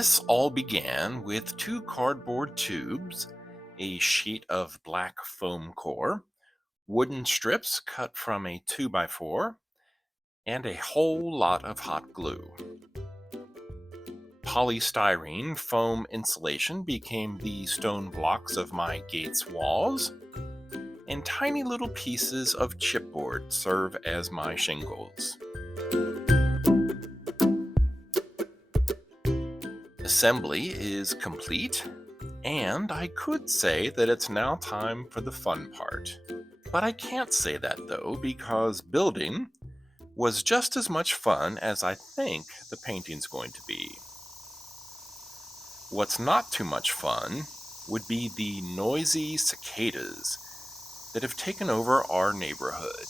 This all began with two cardboard tubes, a sheet of black foam core, wooden strips cut from a 2x4, and a whole lot of hot glue. Polystyrene foam insulation became the stone blocks of my gate's walls, and tiny little pieces of chipboard serve as my shingles. Assembly is complete, and I could say that it's now time for the fun part. But I can't say that though, because building was just as much fun as I think the painting's going to be. What's not too much fun would be the noisy cicadas that have taken over our neighborhood.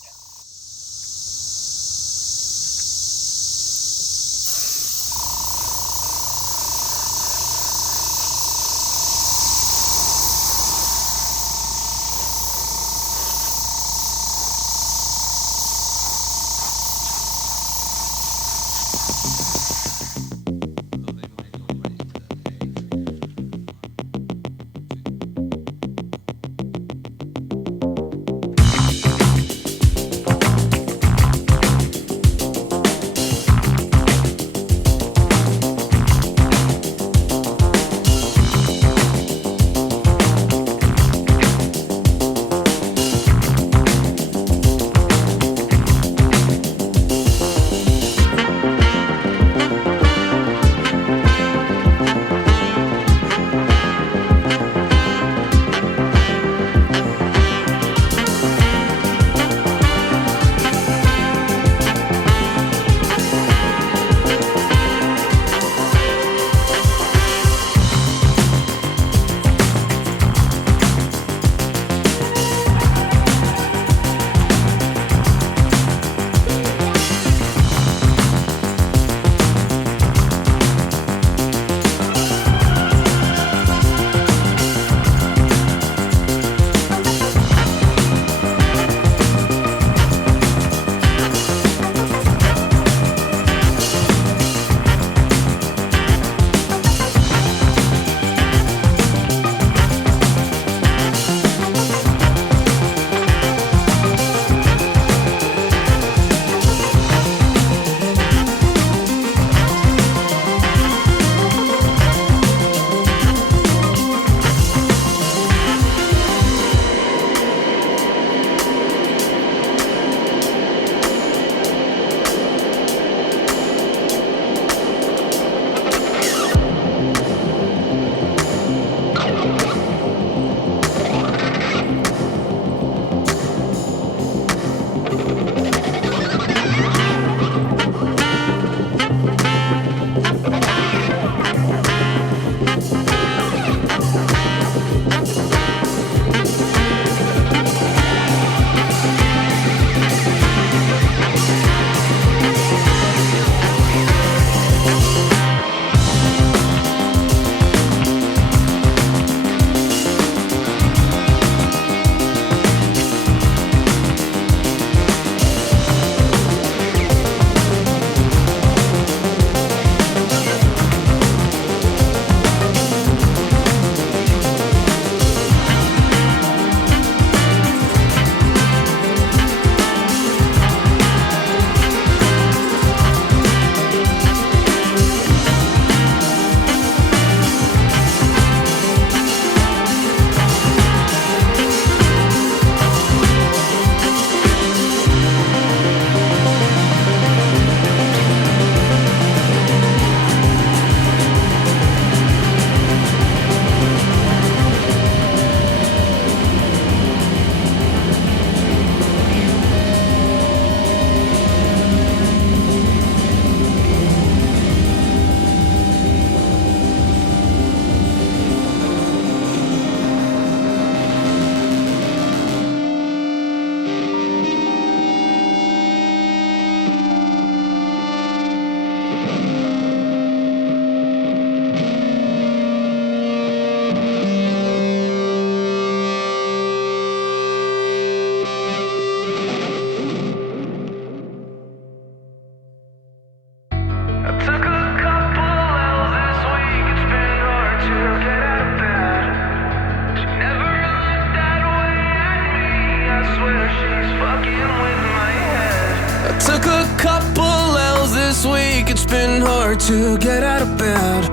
Took a couple L's this week, it's been hard to get out of bed.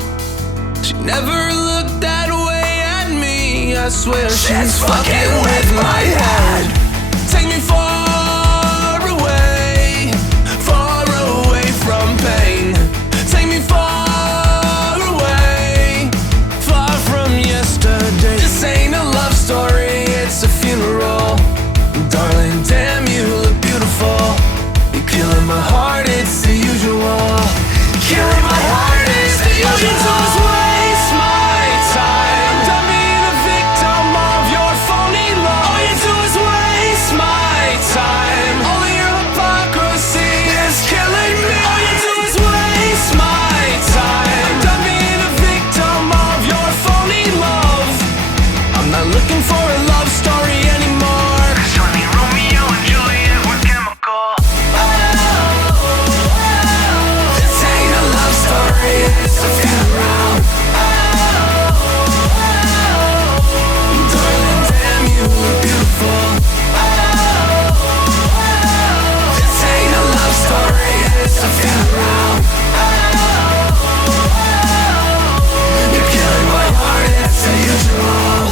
She never looked that way at me, I swear she's fucking with my head. Take me far away from pain. Take me far away, far from yesterday. This ain't a love story, it's a funeral. Darling, damn, you look beautiful. You're killing my heart, it's the usual. Killing my heart, it's the usual. All you do is waste my time. Done being a victim of your phony love. All you do is waste my time. All of your hypocrisy is killing me. All you do is waste my time. Done being a victim of your phony love. I'm not looking for a love story anymore. 'Cause honey, Romeo and Juliet were chemical. This ain't a love story, it's a funeral. Darling, damn, you look beautiful. This ain't a love story, it's a funeral. You're killing my heart, it's the usual.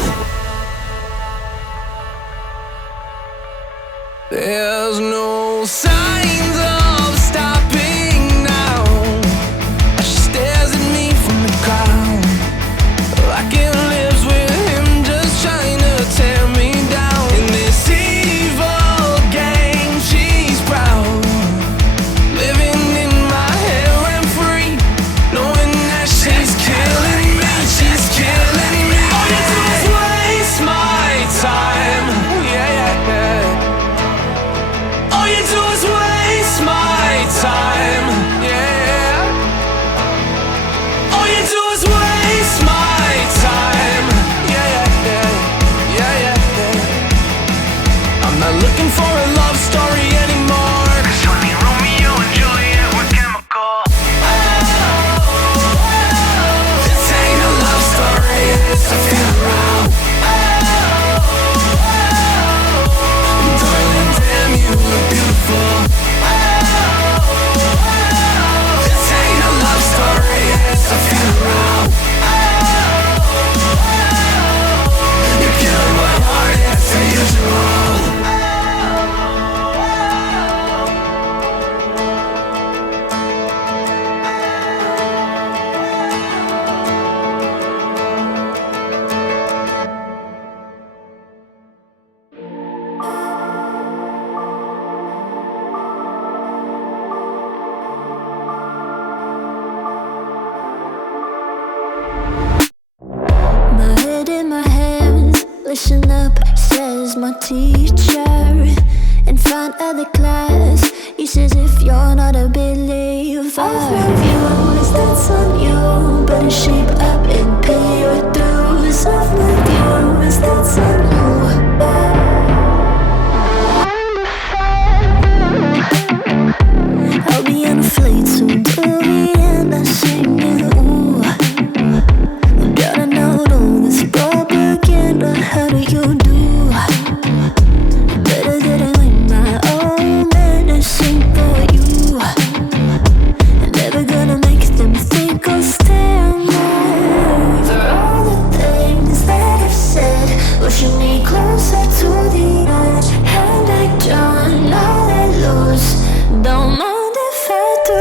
There's no signs of stopping now. She stares at me from the ground, like it lives with him, just trying to tear me down. In this evil game, she's proud, living in my head rent free, knowing that she's killing me, she's killing me. All you do is waste my time. Yeah, yeah, yeah. All you do is waste my time, yeah. All you do is waste my time, yeah, yeah, yeah, yeah, yeah. I'm not looking for a love story anymore. 'Cause honey, Romeo and Juliet were chemical. This ain't a love story, it's a funeral. Darling, damn, you look beautiful. This ain't a love story, it's a funeral. You're killing my heart, it's the usual. My head in my hands, listen up, says my teacher. In front of the class, he says if you're not a believer, I'll love you, that's on you. Better shape up and pay your dues. I'll love you, that's on you. I'll be on a flight soon to the end, I sing you. Gotta know all this propaganda, how do you do? Better get it in my own medicine for you. Never gonna make them think I'll stand there. For all the things that I've said, pushing me closer to the edge. And I don't all let loose, don't mind if I do.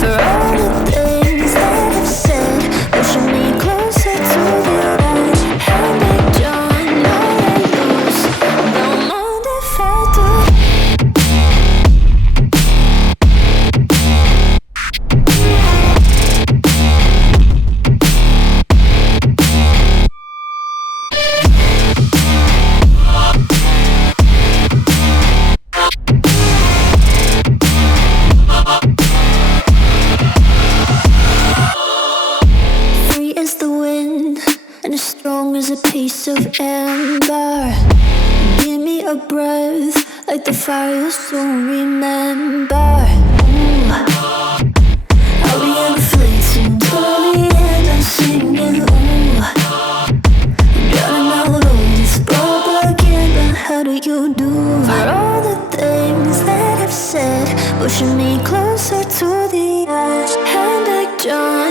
For all the things that I've said, pushing me closer to the edge. And I don't all let loose, don't mind if I do. Free as the wind and as strong as a piece of amber. Give me a breath like the fire you'll soon remember. Ooh. I'll be on a flight soon to the end, I'm singing. Ooh. Gotta know all this propaganda, how do you do? For all the things that I've said, pushing me closer to the edge, and I don't